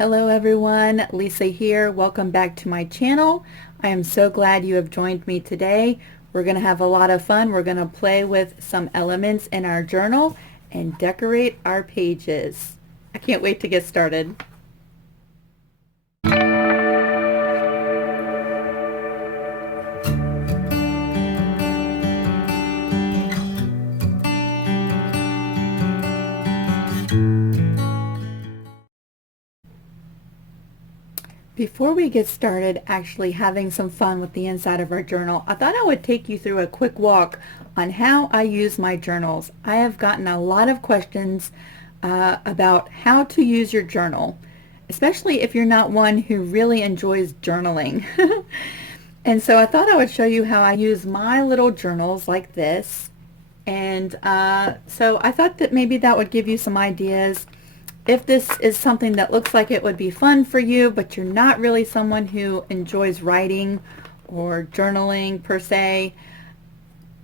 Hello everyone, Lisa here. Welcome back to my channel. I am so glad you have joined me today. We're going to have a lot of fun. We're going to play with some elements in our journal and decorate our pages. I can't wait to get started. Before we get started actually having some fun with the inside of our journal, I thought I would take you through a quick walk on how I use my journals. I have gotten a lot of questions about how to use your journal, especially if you're not one who really enjoys journaling. And so I thought I would show you how I use my little journals like this. And so I thought that maybe that would give you some ideas. If this is something that looks like it would be fun for you, but you're not really someone who enjoys writing or journaling per se,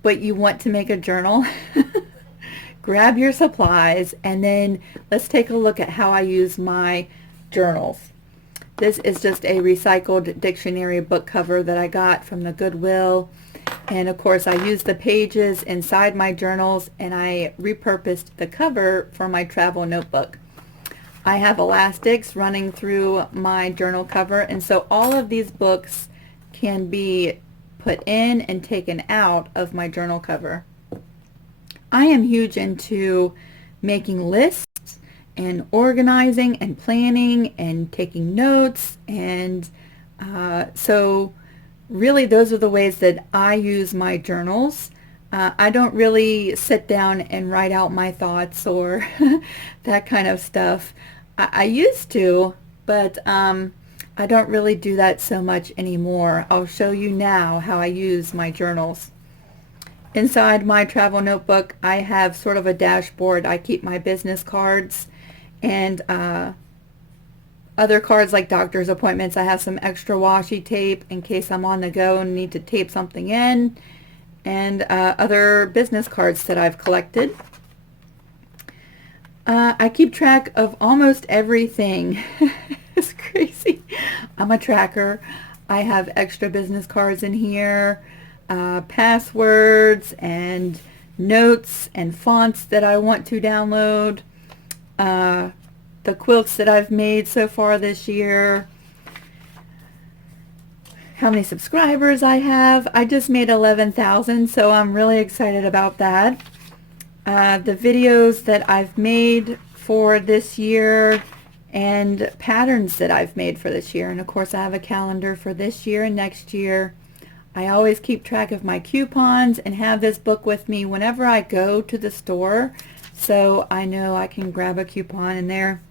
but you want to make a journal, grab your supplies and then let's take a look at how I use my journals. This is just a recycled dictionary book cover that I got from the Goodwill. And of course I use the pages inside my journals and I repurposed the cover for my travel notebook. I have elastics running through my journal cover, and so all of these books can be put in and taken out of my journal cover. I am huge into making lists and organizing and planning and taking notes, and so really those are the ways that I use my journals. I don't really sit down and write out my thoughts or that kind of stuff. I used to, but I don't really do that so much anymore. I'll show you now how I use my journals. Inside my travel notebook, I have sort of a dashboard. I keep my business cards and other cards like doctor's appointments. I have some extra washi tape in case I'm on the go and need to tape something in, and other business cards that I've collected. I keep track of almost everything. It's crazy. I'm a tracker. I have extra business cards in here, passwords and notes and fonts that I want to download, the quilts that I've made so far this year, how many subscribers I have. I just made 11,000, so I'm really excited about that. The videos that I've made for this year and patterns that I've made for this year. And of course I have a calendar for this year and next year. I always keep track of my coupons and have this book with me whenever I go to the store, so I know I can grab a coupon in there.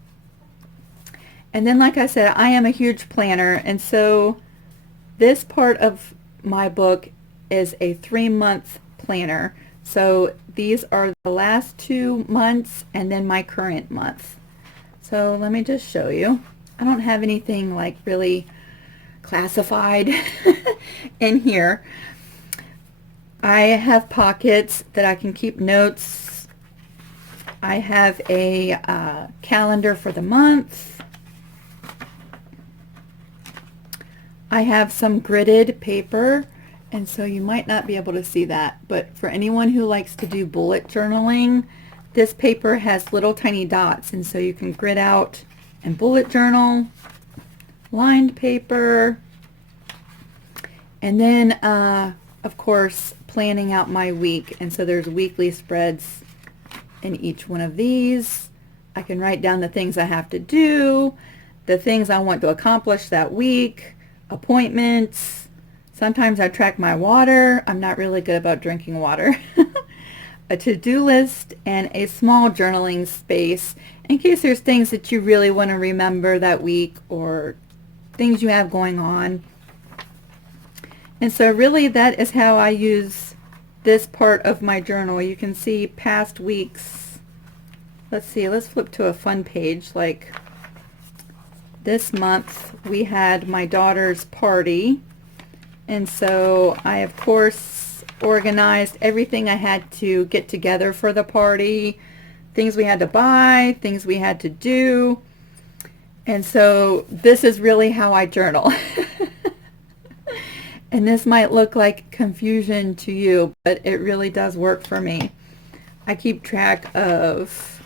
And then like I said, I am a huge planner, and so this part of my book is a 3-month planner. So these are the last 2 months and then my current month. So let me just show you. I don't have anything like really classified in here. I have pockets that I can keep notes. I have a calendar for the month. I have some gridded paper. And so you might not be able to see that, but for anyone who likes to do bullet journaling, this paper has little tiny dots, and so you can grid out and bullet journal. Lined paper, and then of course planning out my week, and so there's weekly spreads in each one of these. I can write down the things I have to do, the things I want to accomplish that week, appointments. Sometimes I track my water. I'm not really good about drinking water. A to-do list and a small journaling space in case there's things that you really want to remember that week or things you have going on. And so really that is how I use this part of my journal. You can see past weeks. Let's see, let's flip to a fun page. Like this month we had my daughter's party. And so I, of course, organized everything I had to get together for the party, things we had to buy, things we had to do. And so this is really how I journal. And this might look like confusion to you, but it really does work for me. I keep track of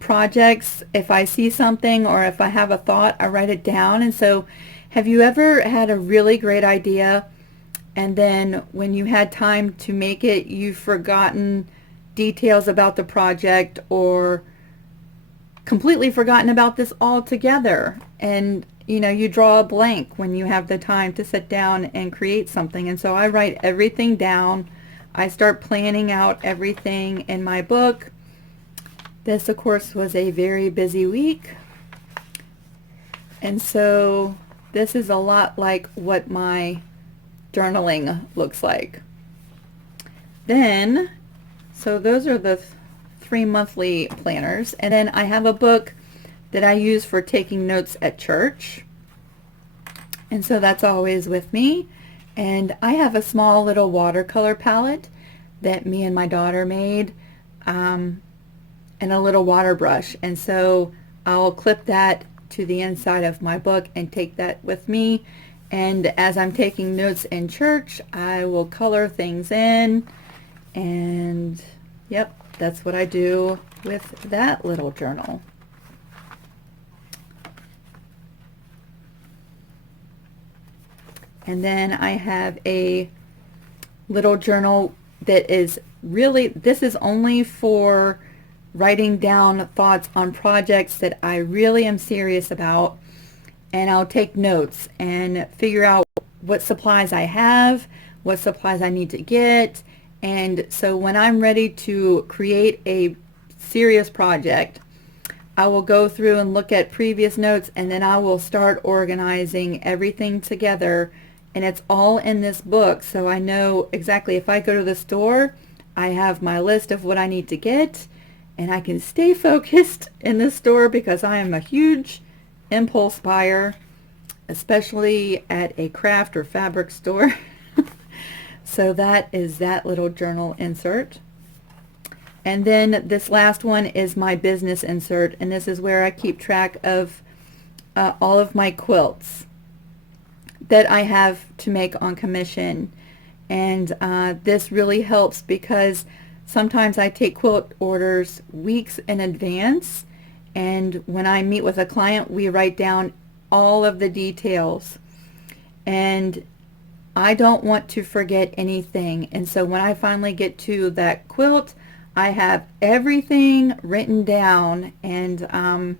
projects. If I see something or if I have a thought, I write it down. And so have you ever had a really great idea and then when you had time to make it, you've forgotten details about the project or completely forgotten about this altogether? And you know, you draw a blank when you have the time to sit down and create something. And so I write everything down. I start planning out everything in my book. This, of course, was a very busy week. And so this is a lot like what my journaling looks like. Then, so those are the 3 monthly planners. And then I have a book that I use for taking notes at church. And so that's always with me. And I have a small little watercolor palette that me and my daughter made, and a little water brush. And so I'll clip that to the inside of my book and take that with me. And as I'm taking notes in church, I will color things in. And yep, that's what I do with that little journal. And then I have a little journal that is really, this is only for writing down thoughts on projects that I really am serious about. And I'll take notes and figure out what supplies I have, what supplies I need to get. And so when I'm ready to create a serious project, I will go through and look at previous notes, and then I will start organizing everything together. And it's all in this book, so I know exactly if I go to the store, I have my list of what I need to get, and I can stay focused in the store because I am a huge impulse buyer, especially at a craft or fabric store. So that is that little journal insert. And then this last one is my business insert, and this is where I keep track of all of my quilts that I have to make on commission. And this really helps because sometimes I take quilt orders weeks in advance, and when I meet with a client, we write down all of the details. And I don't want to forget anything. And so when I finally get to that quilt, I have everything written down. And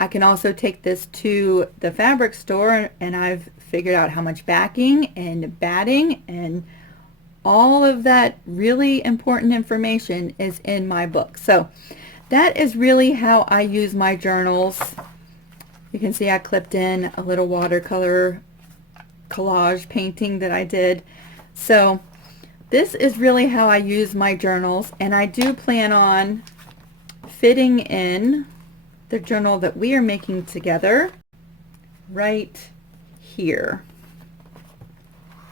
I can also take this to the fabric store, and I've figured out how much backing and batting and all of that really important information is in my book. So that is really how I use my journals. You can see I clipped in a little watercolor collage painting that I did. So this is really how I use my journals, and I do plan on fitting in the journal that we are making together right here.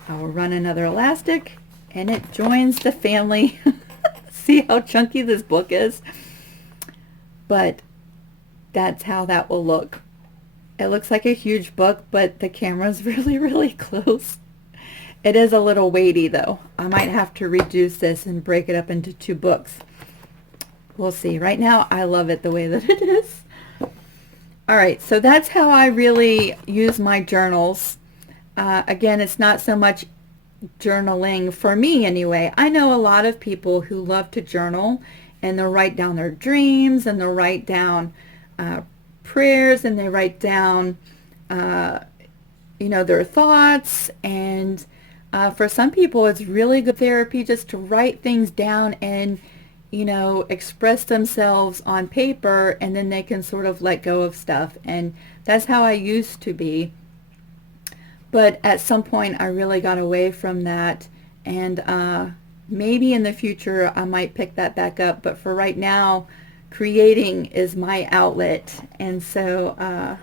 I will run another elastic and it joins the family. See how chunky this book is? But that's how that will look. It looks like a huge book, but the camera's really close. It is a little weighty though. I might have to reduce this and break it up into 2 books. We'll see. Right now I love it the way that it is. Alright, so that's how I really use my journals. Again, it's not so much journaling for me anyway. I know a lot of people who love to journal, and they'll write down their dreams, and they'll write down prayers, and they write down you know, their thoughts. And for some people it's really good therapy just to write things down and, you know, express themselves on paper, and then they can sort of let go of stuff. And that's how I used to be. But at some point I really got away from that, and maybe in the future I might pick that back up. But for right now, creating is my outlet, and so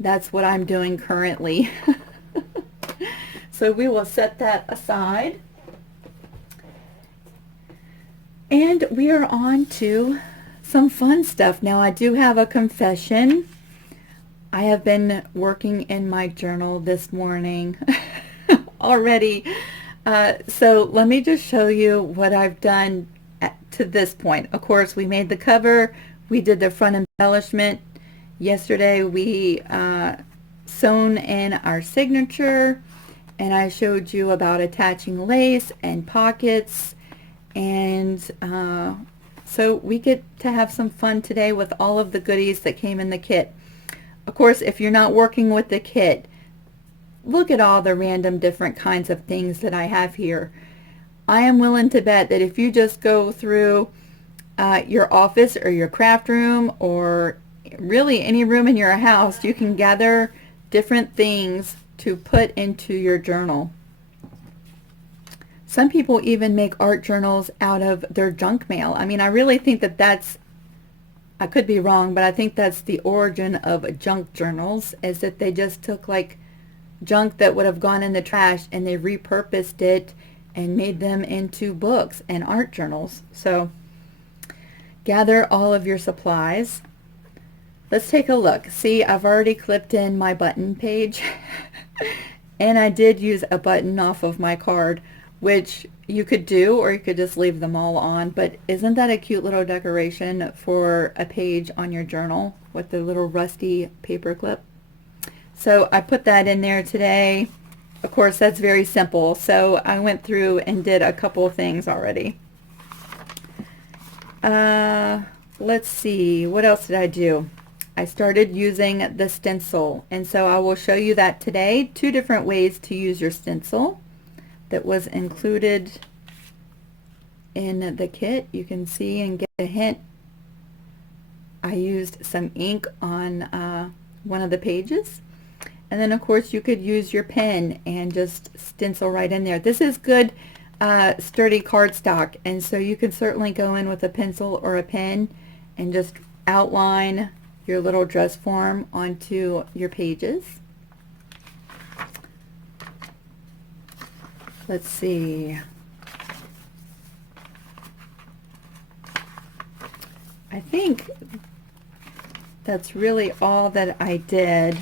that's what I'm doing currently. So we will set that aside. And we are on to some fun stuff. Now I do have a confession. I have been working in my journal this morning already. So let me just show you what I've done to this point. Of course, we made the cover, we did the front embellishment. Yesterday we sewn in our signature, and I showed you about attaching lace and pockets, and so we get to have some fun today with all of the goodies that came in the kit. Of course, if you're not working with the kit, look at all the random different kinds of things that I have here. I am willing to bet that if you just go through your office or your craft room, or really any room in your house, you can gather different things to put into your journal. Some people even make art journals out of their junk mail. I mean, I really think that that's, I could be wrong, but I think that's the origin of junk journals, is that they just took like junk that would have gone in the trash and they repurposed it and made them into books and art journals. So gather all of your supplies. Let's take a look. See, I've already clipped in my button page and I did use a button off of my card, which you could do, or you could just leave them all on. But isn't that a cute little decoration for a page on your journal with the little rusty paper clip? So I put that in there today. Of course, that's very simple. So I went through and did a couple of things already. Let's see, what else did I do? I started using the stencil, and so I will show you that today. 2 different ways to use your stencil that was included in the kit. You can see and get a hint. I used some ink on one of the pages, and then of course you could use your pen and just stencil right in there. This is good sturdy cardstock, and so you can certainly go in with a pencil or a pen and just outline your little dress form onto your pages. Let's see. I think that's really all that I did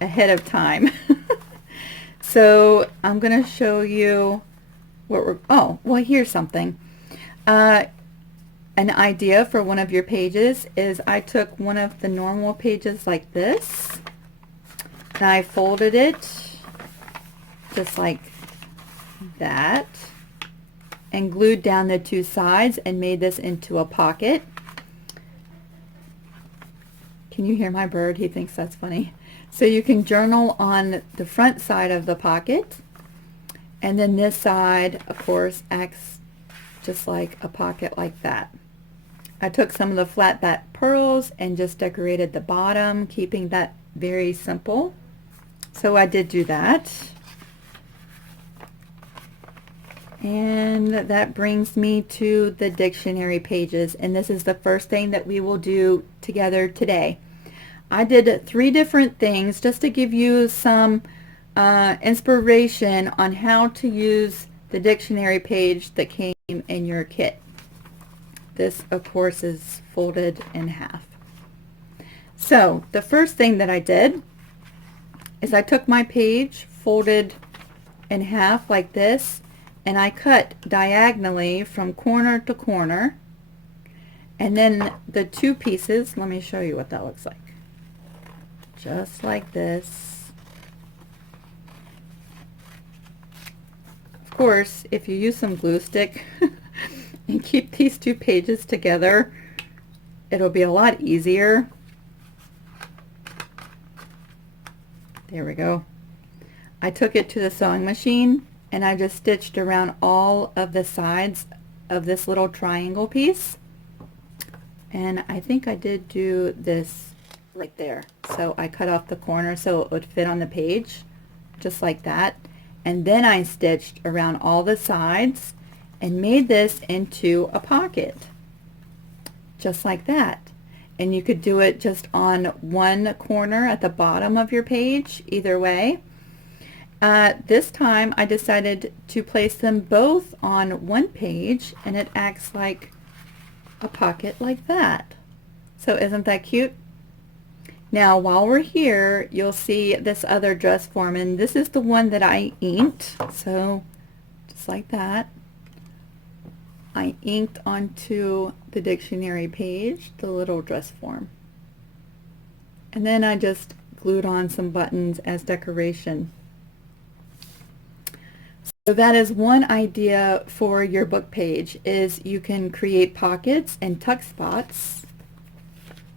ahead of time. So I'm going to show you what we're, oh, well, here's something. An idea for one of your pages is I took one of the normal pages like this, and I folded it just like that and glued down the 2 sides and made this into a pocket. Can you hear my bird? He thinks that's funny. So you can journal on the front side of the pocket, and then this side of course acts just like a pocket like that. I took some of the flat back pearls and just decorated the bottom, keeping that very simple. So I did do that. And that brings me to the dictionary pages, and this is the first thing that we will do together today. I did 3 different things just to give you some inspiration on how to use the dictionary page that came in your kit. This of course is folded in half. So the first thing that I did is I took my page, folded in half like this, and I cut diagonally from corner to corner, and then the 2 pieces, let me show you what that looks like. Just like this. Of course, if you use some glue stick and keep these 2 pages together, it'll be a lot easier. There we go. I took it to the sewing machine and I just stitched around all of the sides of this little triangle piece, and I think I did do this right there. So I cut off the corner so it would fit on the page just like that, and then I stitched around all the sides and made this into a pocket just like that. And you could do it just on one corner at the bottom of your page, either way. This time I decided to place them both on one page, and it acts like a pocket like that. So isn't that cute? Now while we're here, you'll see this other dress form, and this is the one that I inked. So just like that, I inked onto the dictionary page the little dress form, and then I just glued on some buttons as decoration. So that is one idea for your book page, is you can create pockets and tuck spots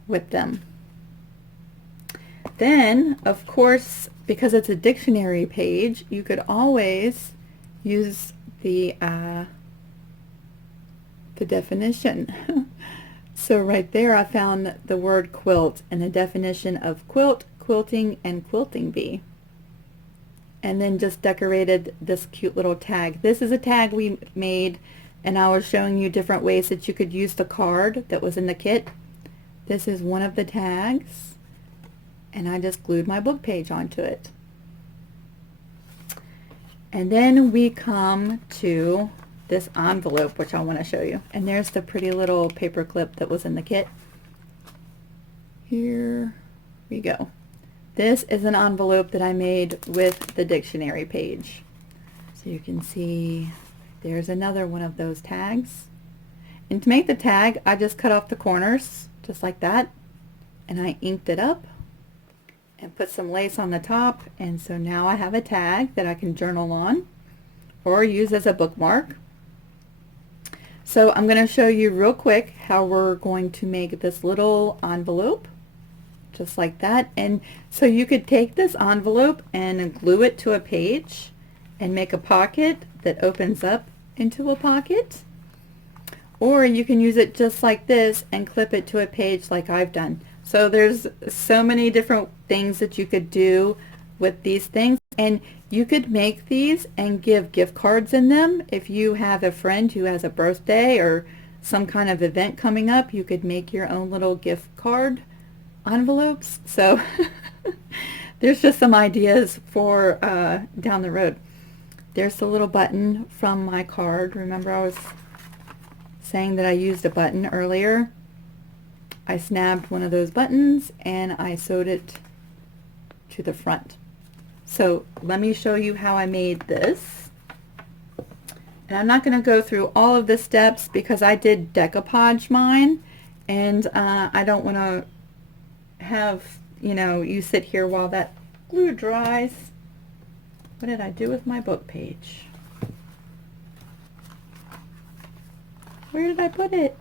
with them. Then, of course, because it's a dictionary page, you could always use the definition. So right there I found the word quilt and the definition of quilt, quilting, and quilting bee. And then just decorated this cute little tag. This is a tag we made, and I was showing you different ways that you could use the card that was in the kit. This is one of the tags, and I just glued my book page onto it. And then we come to this envelope, which I want to show you. And there's the pretty little paper clip that was in the kit. Here we go. This is an envelope that I made with the dictionary page. So you can see there's another one of those tags. And to make the tag, I just cut off the corners, just like that. And I inked it up and put some lace on the top. And so now I have a tag that I can journal on or use as a bookmark. So I'm going to show you real quick how we're going to make this little envelope, just like that. And so you could take this envelope and glue it to a page and make a pocket that opens up into a pocket, or you can use it just like this and clip it to a page like I've done. So there's so many different things that you could do with these things, and you could make these and give gift cards in them. If you have a friend who has a birthday or some kind of event coming up, you could make your own little gift card envelopes. So there's just some ideas for down the road. There's the little button from my card. Remember I was saying that I used a button earlier? I snapped one of those buttons and I sewed it to the front. So let me show you how I made this. And I'm not going to go through all of the steps because I did decoupage mine, and I don't want to have, you know, you sit here while that glue dries. What did I do with my book page? Where did I put it?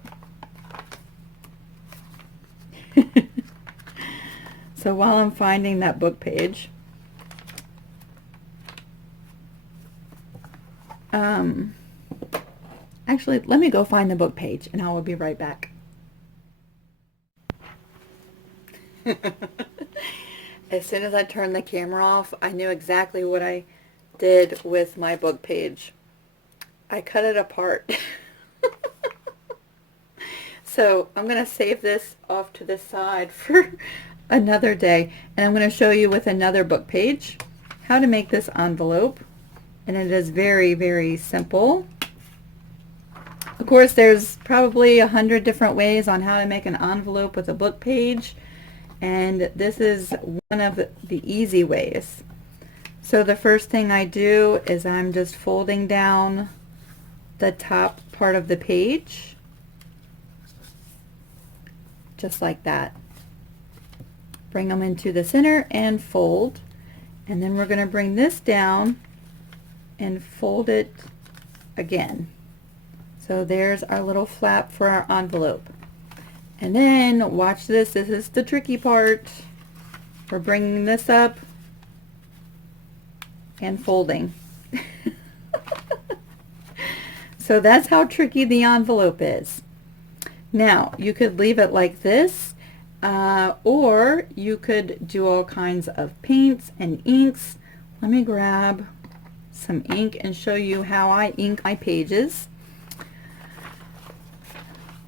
So while I'm finding that book page, actually, let me go find the book page and I will be right back. As soon as I turned the camera off, I knew exactly what I did with my book page. I cut it apart. So I'm going to save this off to the side for another day, and I'm going to show you with another book page how to make this envelope. And it is very, very simple. Of course, there's probably 100 different ways on how to make an envelope with a book page, and this is one of the easy ways. So the first thing I do is I'm just folding down the top part of the page, just like that. Bring them into the center and fold, and then we're going to bring this down and fold it again. So there's our little flap for our envelope. And then watch this, this is the tricky part. We're bringing this up and folding. So that's how tricky the envelope is. Now you could leave it like this, or you could do all kinds of paints and inks. Let me grab some ink and show you how I ink my pages.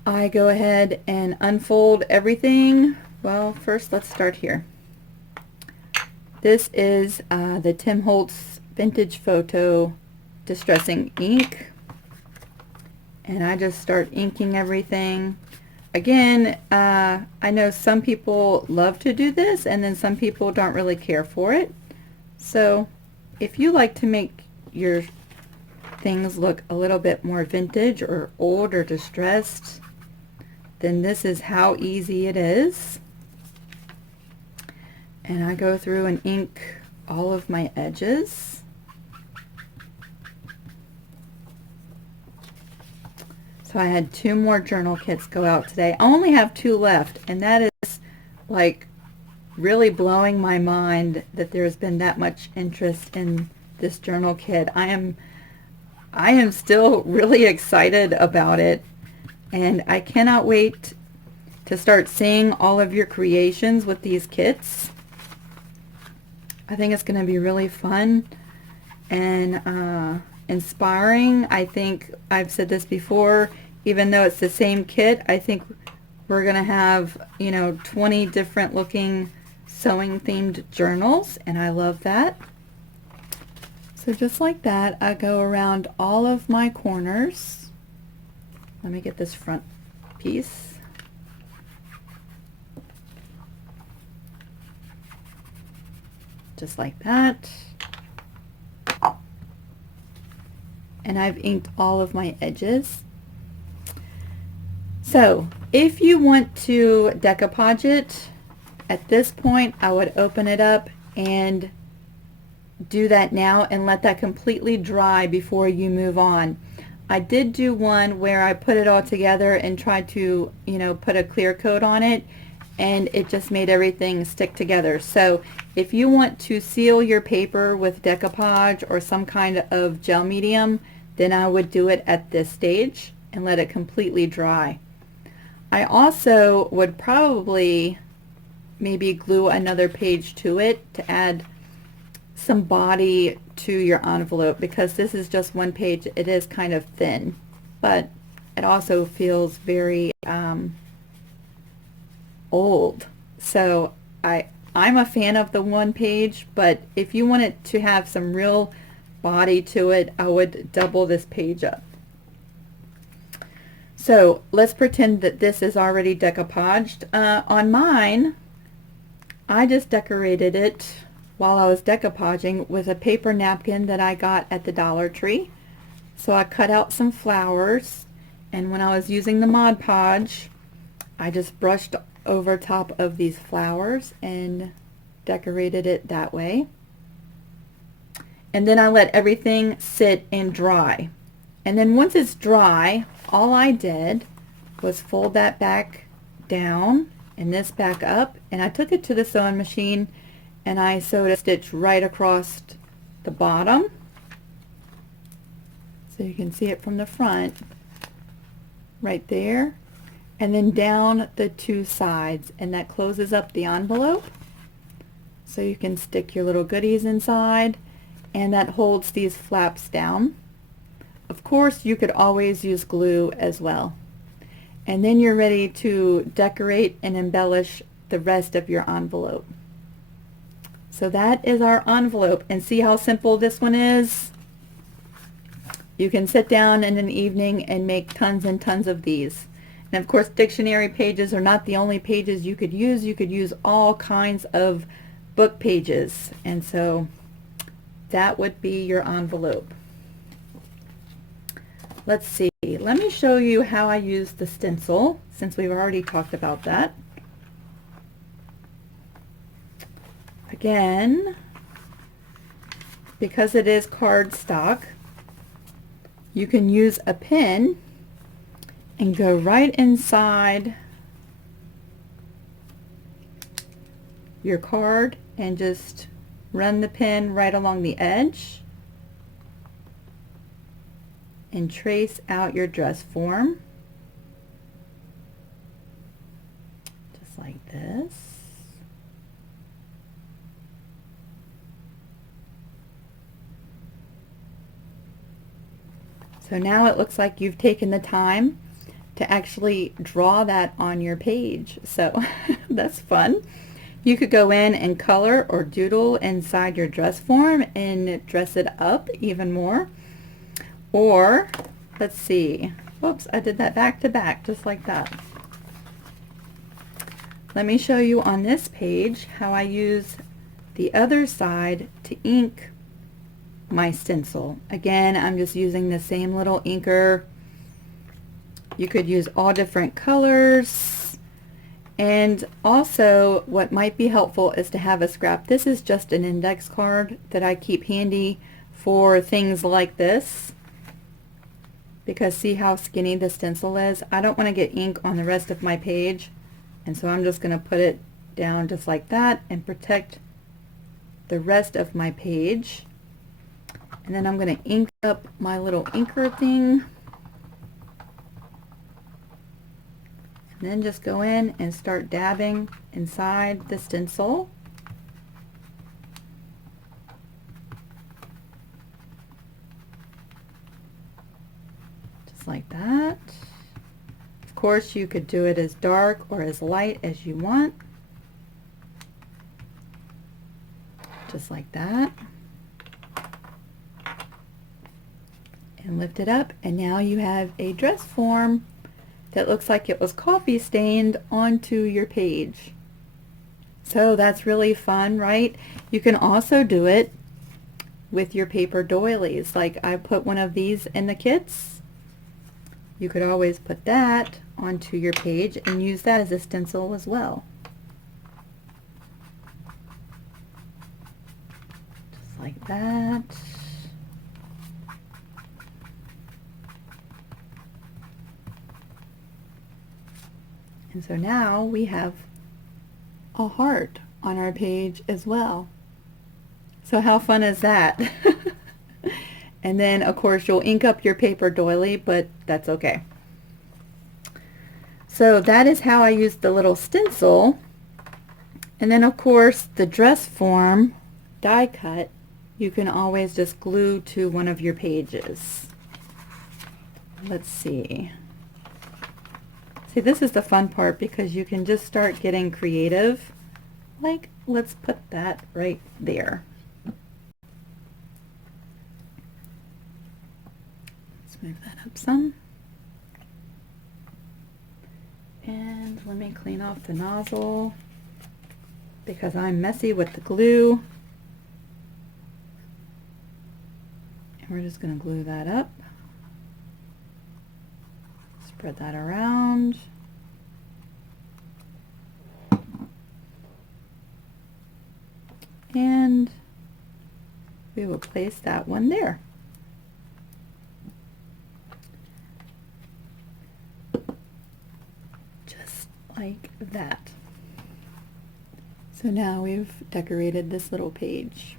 I go ahead and unfold everything. Well, first let's start here. This is the Tim Holtz Vintage Photo Distressing Ink, and I just start inking everything. again, I know some people love to do this, and then some people don't really care for it. So if you like to make your things look a little bit more vintage or old or distressed, then this is how easy it is. And I go through and ink all of my edges. So I had 2 more journal kits go out today. I only have 2 left, and that is like really blowing my mind that there's been that much interest in this journal kit. I am still really excited about it, and I cannot wait to start seeing all of your creations with these kits. I think it's going to be really fun and inspiring. I think I've said this before, even though it's the same kit, I think we're going to have, you know, 20 different looking sewing themed journals, and I love that. So just like that, I go around all of my corners. Let me get this front piece. Just like that. And I've inked all of my edges. So if you want to decoupage it, at this point I would open it up and do that now and let that completely dry before you move on. I did do one where I put it all together and tried to, you know, put a clear coat on it, and it just made everything stick together. So if you want to seal your paper with decoupage or some kind of gel medium, then I would do it at this stage and let it completely dry. I also would probably maybe glue another page to it to add some body to your envelope, because this is just one page. It is kind of thin, but it also feels very old. So I'm a fan of the one page, but if you want it to have some real body to it, I would double this page up. So let's pretend that this is already decoupaged. On mine, I just decorated it while I was decoupaging with a paper napkin that I got at the Dollar Tree. So I cut out some flowers, and when I was using the Mod Podge, I just brushed over top of these flowers and decorated it that way. And then I let everything sit and dry. And then once it's dry, all I did was fold that back down and this back up, and I took it to the sewing machine and I sewed a stitch right across the bottom, so you can see it from the front right there, and then down the 2 sides, and that closes up the envelope so you can stick your little goodies inside, and that holds these flaps down. Of course, you could always use glue as well. And then you're ready to decorate and embellish the rest of your envelope. So that is our envelope, and see how simple this one is? You can sit down in an evening and make tons and tons of these. And of course, dictionary pages are not the only pages you could use. You could use all kinds of book pages, and so that would be your envelope. Let's see, let me show you how I use the stencil, since we've already talked about that. Again, because it is cardstock, you can use a pen and go right inside your card and just run the pen right along the edge and trace out your dress form, just like this. So now it looks like you've taken the time to actually draw that on your page, so that's fun. You could go in and color or doodle inside your dress form and dress it up even more. Or, let's see, whoops, I did that back to back, just like that. let me show you on this page how I use the other side to ink my stencil. Again, I'm just using the same little inker. You could use all different colors. And also what might be helpful is to have a scrap. This is just an index card that I keep handy for things like this, because see how skinny the stencil is? I don't want to get ink on the rest of my page, and so I'm just going to put it down just like that and protect the rest of my page. And then I'm going to ink up my little inker thing, and then just go in and start dabbing inside the stencil. Just like that. Of course, you could do it as dark or as light as you want. Just like that. And lift it up, and now you have a dress form that looks like it was coffee stained onto your page. So that's really fun, right? You can also do it with your paper doilies. Like I put one of these in the kits. You could always put that onto your page and use that as a stencil as well. Just like that. And so now we have a heart on our page as well. So how fun is that? And then of course you'll ink up your paper doily, but that's okay. So that is how I use the little stencil. And then of course the dress form die cut, you can always just glue to one of your pages. Let's see. See, this is the fun part because you can just start getting creative. Like, let's put that right there. Let's move that up some. And let me clean off the nozzle because I'm messy with the glue. And we're just going to glue that up. Spread that around. And we will place that one there. Just like that. So now we've decorated this little page.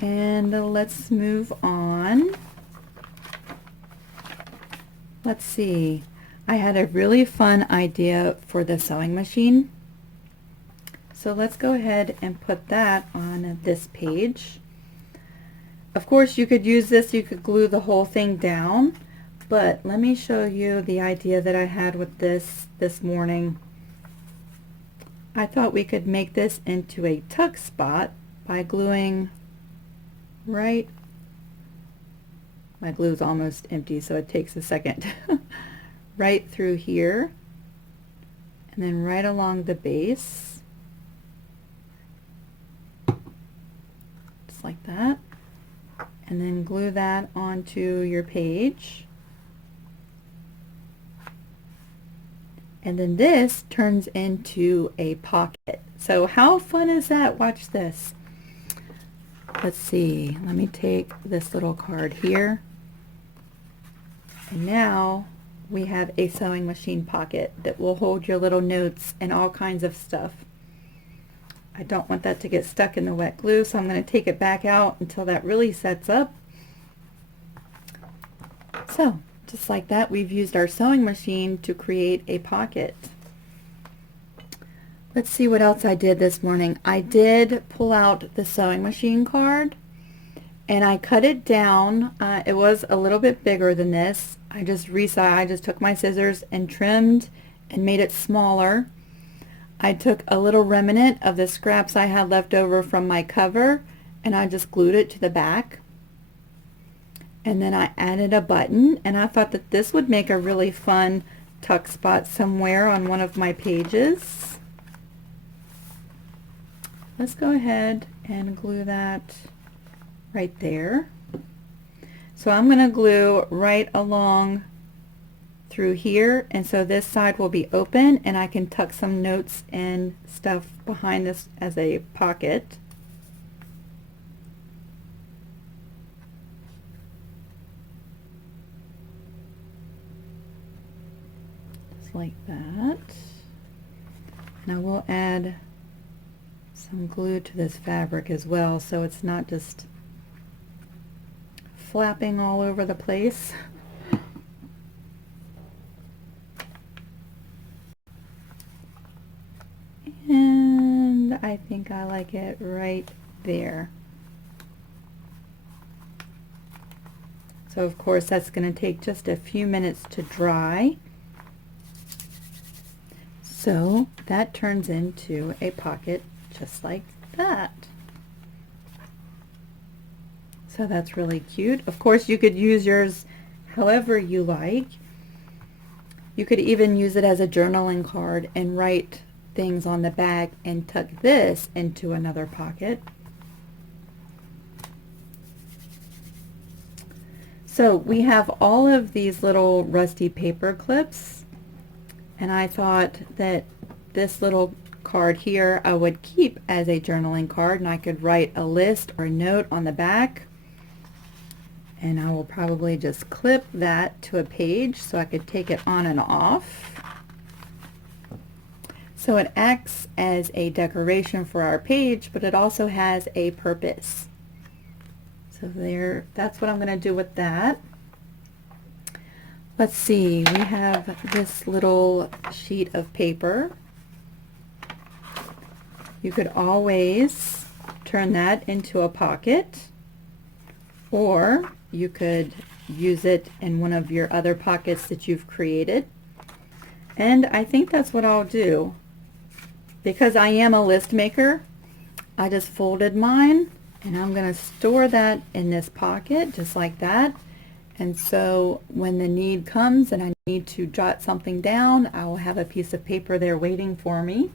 And let's move on. Let's see. I had a really fun idea for the sewing machine. So let's go ahead and put that on this page. Of course, you could use this, you could glue the whole thing down, but let me show you the idea that I had with this morning. I thought we could make this into a tuck spot by gluing right, my glue's almost empty so it takes a second, right through here, and then right along the base, just like that, and then glue that onto your page. And then this turns into a pocket. So how fun is that? Watch this. Let's see, let me take this little card here, and now we have a sewing machine pocket that will hold your little notes and all kinds of stuff. I don't want that to get stuck in the wet glue, so I'm going to take it back out until that really sets up. So just like that, we've used our sewing machine to create a pocket. Let's see what else I did this morning. I did pull out the sewing machine card and I cut it down. It was a little bit bigger than this. I just took my scissors and trimmed and made it smaller. I took a little remnant of the scraps I had left over from my cover and I just glued it to the back. And then I added a button, and I thought that this would make a really fun tuck spot somewhere on one of my pages. Let's go ahead and glue that right there. So I'm going to glue right along through here, and so this side will be open, and I can tuck some notes and stuff behind this as a pocket. Just like that. And I will add some glue to this fabric as well, so it's not just flapping all over the place. And I think I like it right there. So of course that's going to take just a few minutes to dry. So that turns into a pocket just like that. So that's really cute. Of course you could use yours however you like. You could even use it as a journaling card and write things on the back and tuck this into another pocket. So we have all of these little rusty paper clips, and I thought that this little card here I would keep as a journaling card, and I could write a list or a note on the back, and I will probably just clip that to a page so I could take it on and off. So it acts as a decoration for our page, but it also has a purpose. So there, that's what I'm going to do with that. Let's see, we have this little sheet of paper. You could always turn that into a pocket, or you could use it in one of your other pockets that you've created. And I think that's what I'll do. Because I am a list maker, I just folded mine, and I'm going to store that in this pocket just like that. And so when the need comes and I need to jot something down, I will have a piece of paper there waiting for me.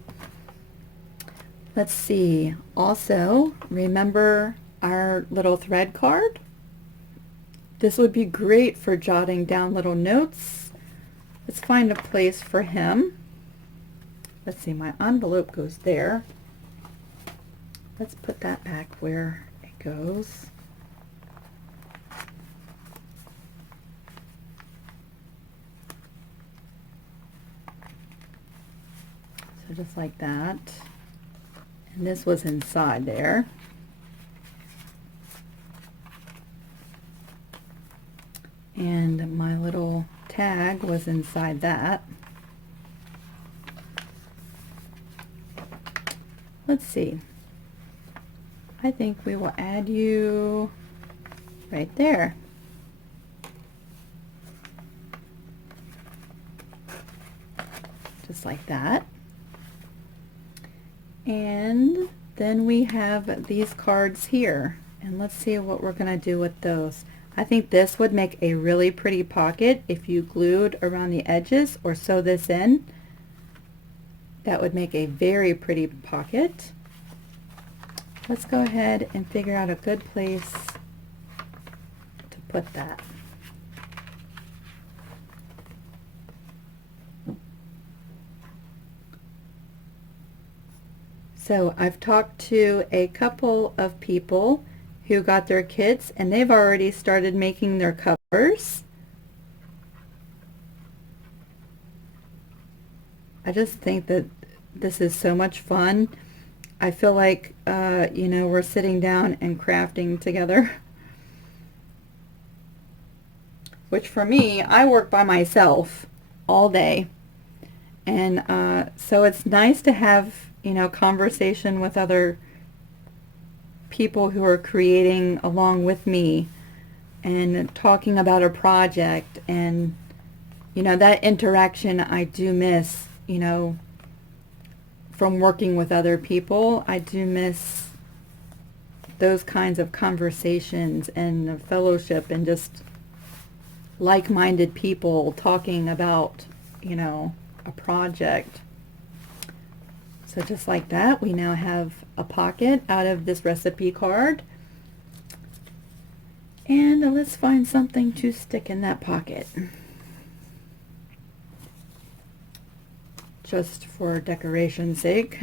Let's see, also remember our little thread card? This would be great for jotting down little notes. Let's find a place for him. Let's see, my envelope goes there. Let's put that back where it goes. So just like that. And this was inside there. And my little tag was inside that. Let's see. I think we will add you right there. Just like that. And then we have these cards here. And let's see what we're going to do with those. I think this would make a really pretty pocket if you glued around the edges or sew this in. That would make a very pretty pocket. Let's go ahead and figure out a good place to put that. So I've talked to a couple of people who got their kits, and they've already started making their covers. I just think that this is so much fun. I feel like, you know, we're sitting down and crafting together. Which for me, I work by myself all day. And so it's nice to have, you know, conversation with other people who are creating along with me and talking about a project. And, you know, that interaction I do miss. You know, from working with other people, I do miss those kinds of conversations and fellowship and just like-minded people talking about you know, a project. So just like that, we now have a pocket out of this recipe card. And let's find something to stick in that pocket. Just for decoration's sake.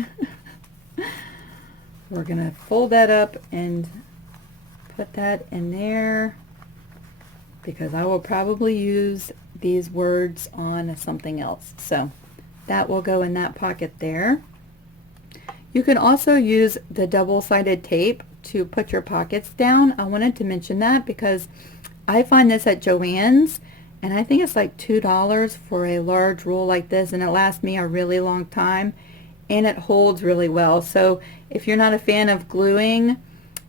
We're gonna fold that up and put that in there because I will probably use these words on something else. So that will go in that pocket there. You can also use the double-sided tape to put your pockets down. I wanted to mention that because I find this at Joann's, and I think it's like $2 for a large roll like this, and it lasts me a really long time, and it holds really well. So if you're not a fan of gluing,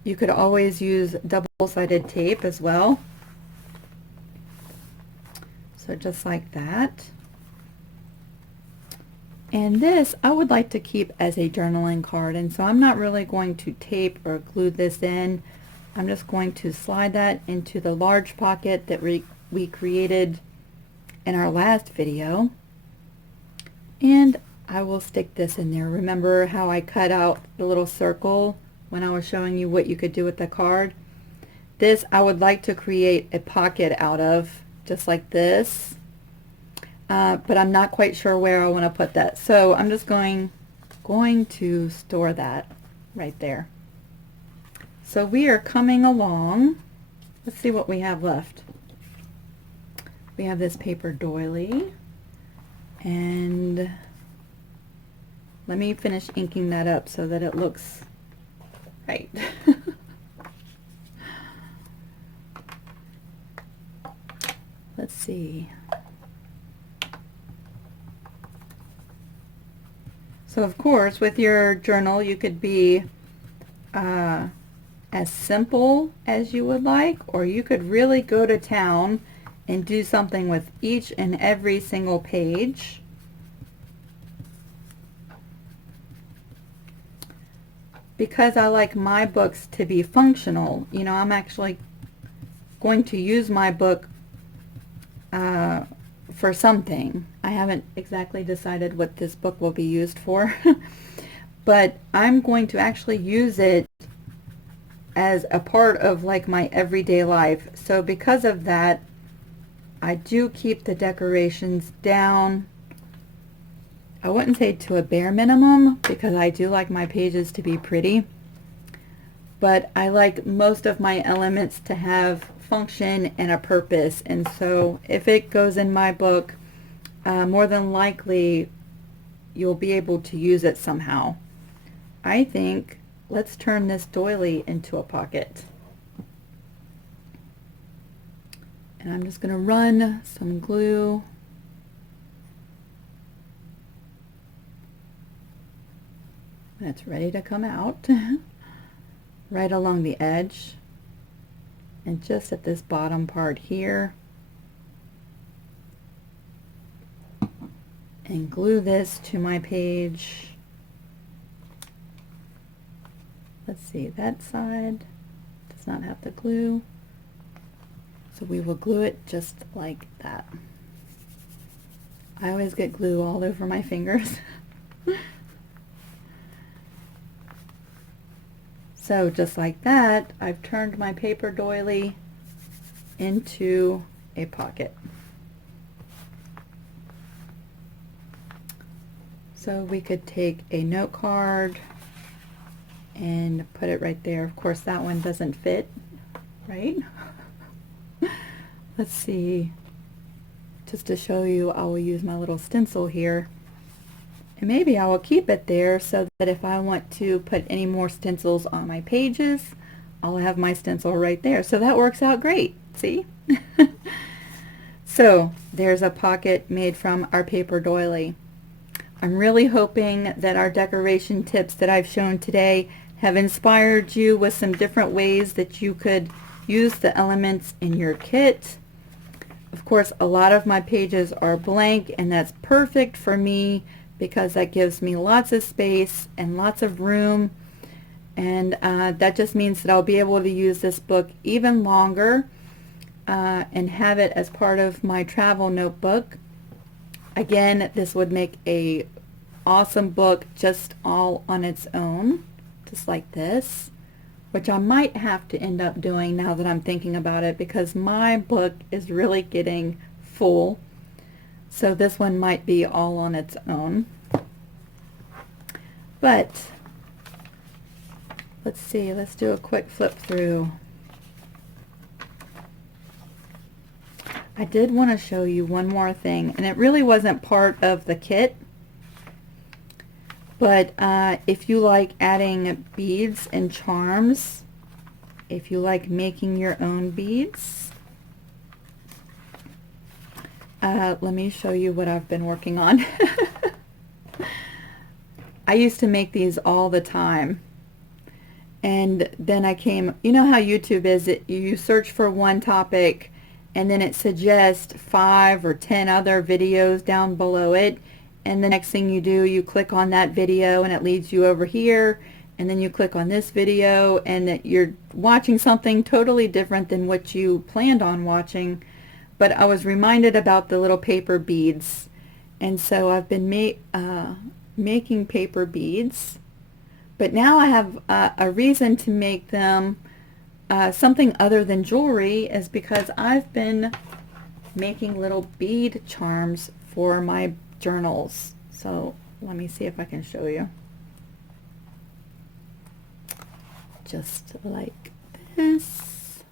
you could always use double-sided tape as well. So just like that. And this I would like to keep as a journaling card, and so I'm not really going to tape or glue this in. I'm just going to slide that into the large pocket that we created in our last video, and I will stick this in there. Remember how I cut out the little circle when I was showing you what you could do with the card? This I would like to create a pocket out of, just like this. But I'm not quite sure where I want to put that. So I'm just going to store that right there. So we are coming along. Let's see what we have left. We have this paper doily, and let me finish inking that up so that it looks right. Let's see. So of course, with your journal, you could be as simple as you would like, or you could really go to town and do something with each and every single page. Because I like my books to be functional, you know, I'm actually going to use my book for something. I haven't exactly decided what this book will be used for, but I'm going to actually use it as a part of like my everyday life. So because of that, I do keep the decorations down. I wouldn't say to a bare minimum because I do like my pages to be pretty, but I like most of my elements to have function and a purpose. And so if it goes in my book, more than likely you'll be able to use it somehow. I think let's turn this doily into a pocket. And I'm just going to run some glue when it's ready to come out right along the edge and just at this bottom part here, and glue this to my page. Let's see, that side does not have the glue, so we will glue it just like that. I always get glue all over my fingers. So just like that, I've turned my paper doily into a pocket. So we could take a note card and put it right there. Of course, that one doesn't fit, right? Let's see. Just to show you, I will use my little stencil here. And maybe I will keep it there so that if I want to put any more stencils on my pages, I'll have my stencil right there. So that works out great. See? So there's a pocket made from our paper doily. I'm really hoping that our decoration tips that I've shown today have inspired you with some different ways that you could use the elements in your kit. Of course, a lot of my pages are blank, and that's perfect for me because that gives me lots of space and lots of room, and that just means that I'll be able to use this book even longer and have it as part of my travel notebook. Again, this would make a awesome book just all on its own, just like this, which I might have to end up doing now that I'm thinking about it, because my book is really getting full. So this one might be all on its own. But let's see, let's do a quick flip through. I did want to show you one more thing, and it really wasn't part of the kit, but if you like adding beads and charms, if you like making your own beads, let me show you what I've been working on. I used to make these all the time, and then I came, you know how YouTube is, you search for one topic and then it suggests 5 or 10 other videos down below it, and the next thing you do, you click on that video and it leads you over here, and then you click on this video and you're watching something totally different than what you planned on watching. But I was reminded about the little paper beads, and so I've been making paper beads, but now I have a reason to make them something other than jewelry, is because I've been making little bead charms for my journals. So let me see if I can show you. Just like this.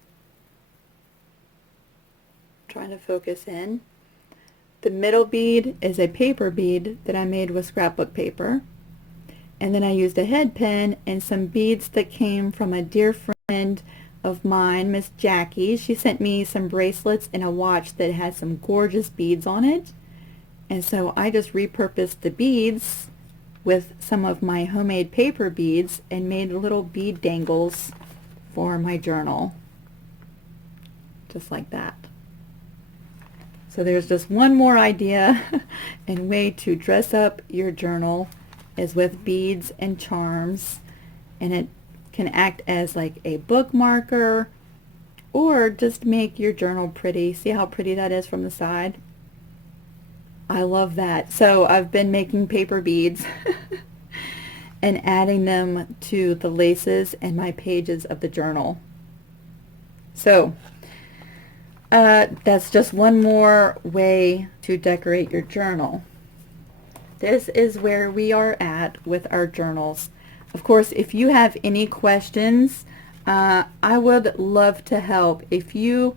Trying to focus in. The middle bead is a paper bead that I made with scrapbook paper. And then I used a head pin and some beads that came from a dear friend of mine, Miss Jackie. She sent me some bracelets and a watch that had some gorgeous beads on it. And so I just repurposed the beads with some of my homemade paper beads and made little bead dangles for my journal. Just like that. So there's just one more idea and way to dress up your journal is with beads and charms, and it can act as like a bookmarker or just make your journal pretty. See how pretty that is from the side? I love that. So I've been making paper beads and adding them to the laces and my pages of the journal. So that's just one more way to decorate your journal. This is where we are at with our journals. Of course, if you have any questions, I would love to help. If you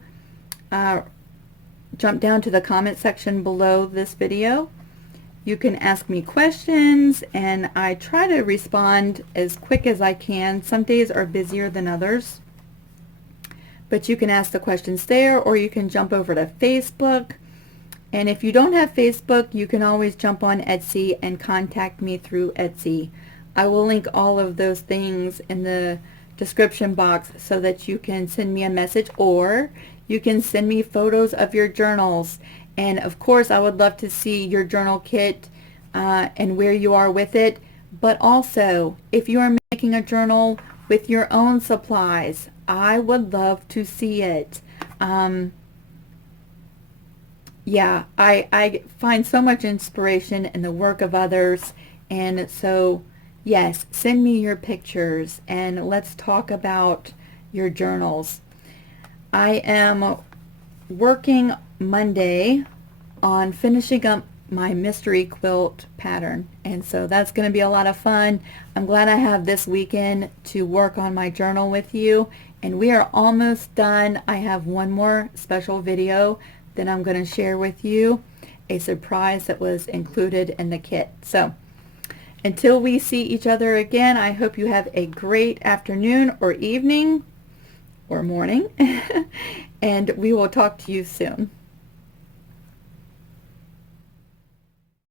jump down to the comment section below this video, you can ask me questions, and I try to respond as quick as I can. Some days are busier than others, but you can ask the questions there, or you can jump over to Facebook. And if you don't have Facebook, you can always jump on Etsy and contact me through Etsy. I will link all of those things in the description box so that you can send me a message, or you can send me photos of your journals. And of course, I would love to see your journal kit and where you are with it. But also, if you are making a journal with your own supplies, I would love to see it. Yeah, I find so much inspiration in the work of others, and so yes, send me your pictures and let's talk about your journals. I am working Monday on finishing up my mystery quilt pattern, and so that's going to be a lot of fun. I'm glad I have this weekend to work on my journal with you, and we are almost done. I have one more special video that I'm going to share with you, a surprise that was included in the kit. So until we see each other again, I hope you have a great afternoon or evening or morning, and we will talk to you soon.